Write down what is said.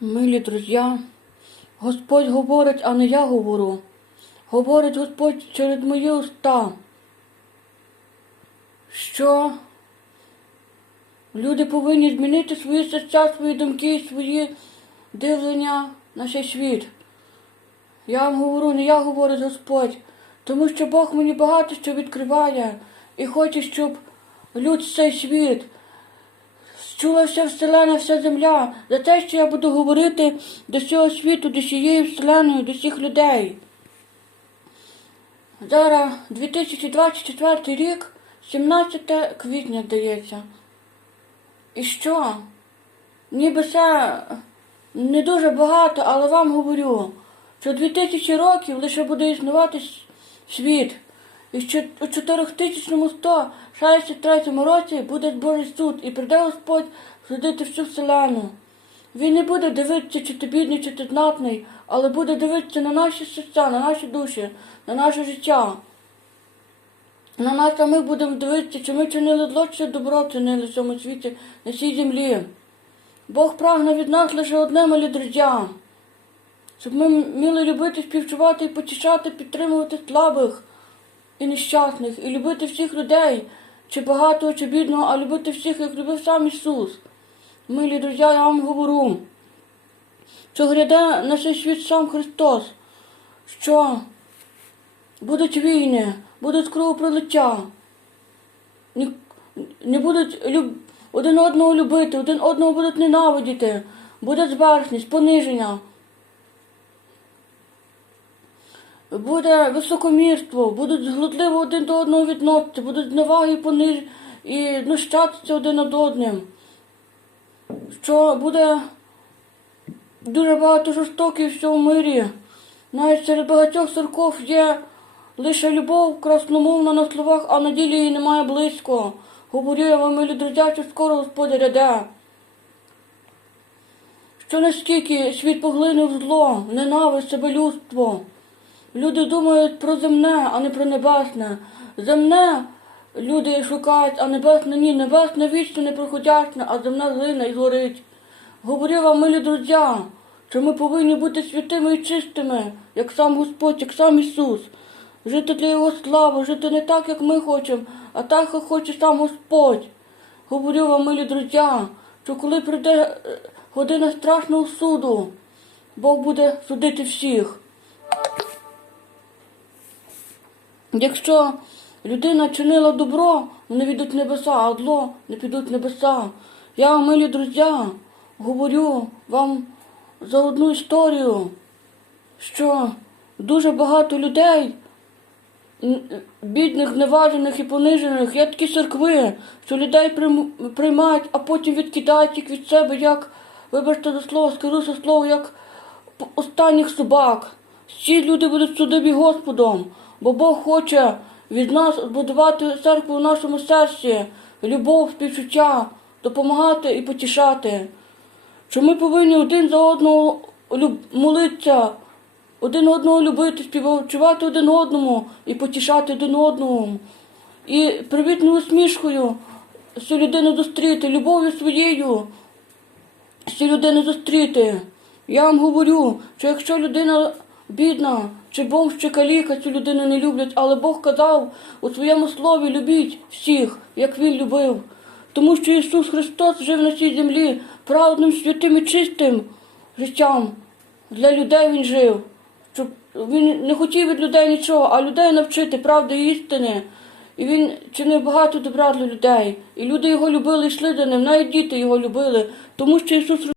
Милі друзі, Господь говорить, а не я говорю. Говорить Господь через мої уста, що люди повинні змінити свої серця, свої думки, свої дивлення на цей світ. Я вам говорю, не я говорить Господь, тому що Бог мені багато що відкриває і хоче, щоб люд цей світ чула вся вселена, вся земля, за те, що я буду говорити до всього світу, до всієї вселеної, до всіх людей. Зараз 2024 рік, 17 квітня, здається. І що? Ніби це не дуже багато, але вам говорю, що 2000 років лише буде існувати світ. І що у 4163 році буде Божий суд, і прийде Господь судити всю вселену. Він не буде дивитися, чи ти бідний, чи ти знатний, але буде дивитися на наші серця, на наші душі, на наше життя. На нас самих будемо дивитися, чи ми чинили зло, чи добро чинили в цьому світі, на цій землі. Бог прагне від нас лише одне малі друзі. Щоб ми вміли любити, співчувати і потішати, підтримувати слабих і нещасних, і любити всіх людей, чи багатого, чи бідного, а любити всіх, як любив сам Ісус. Милі друзі, я вам говорю, що гряде на цей світ сам Христос, що будуть війни, будуть кровопролиття, не будуть люб, один одного любити, один одного будуть ненавидіти, буде зверхність, пониження. Буде високомірство, будуть зглудливо один до одного відносити, будуть зневаги і пониж... і знущатися один над одним. Що буде дуже багато жорстоких в мирі. Навіть серед багатьох церков є лише любов красномовна на словах, а на ділі її немає близько. Говорю вам, милі друзі, що скоро Господь ряде. Що настільки світ поглинув зло, ненависть, себелюдство. Люди думають про земне, а не про небесне. Земне люди шукають, а небесне ні. Небесне вічно непроходясне, а земне згине і згорить. Говорю вам, милі друзі, що ми повинні бути святими і чистими, як сам Господь, як сам Ісус. Жити для Його слави, жити не так, як ми хочемо, а так, як хоче сам Господь. Говорю вам, милі друзі, що коли прийде е, година страшного суду, Бог буде судити всіх. Якщо людина чинила добро, вони відуть в небеса, а зло не підуть в небеса. Я, милі друзі, говорю вам за одну історію, що дуже багато людей, бідних, зневажених і понижених, є такі церкви, що людей приймають, а потім відкидають їх від себе, як, вибачте за слово, скажу це слово, як останніх собак. Ці люди будуть судові Господом, бо Бог хоче від нас збудувати церкву в нашому серці, любов, співчуття, допомагати і потішати. Що ми повинні один за одного молитися, один одного любити, співчувати один одному і потішати один одному. І привітною усмішкою цю людину зустріти, любов'ю своєю цю людину зустріти. Я вам говорю, що якщо людина бідна, чи бомж, чи каліка, цю людину не люблять, але Бог казав у своєму слові любіть всіх, як Він любив. Тому що Ісус Христос жив на цій землі праведним, святим і чистим життям. Для людей Він жив. Щоб він не хотів від людей нічого, а людей навчити правди і істини. І він чинив багато добра для людей. І люди його любили, йшли за ним, навіть діти його любили, тому що Ісус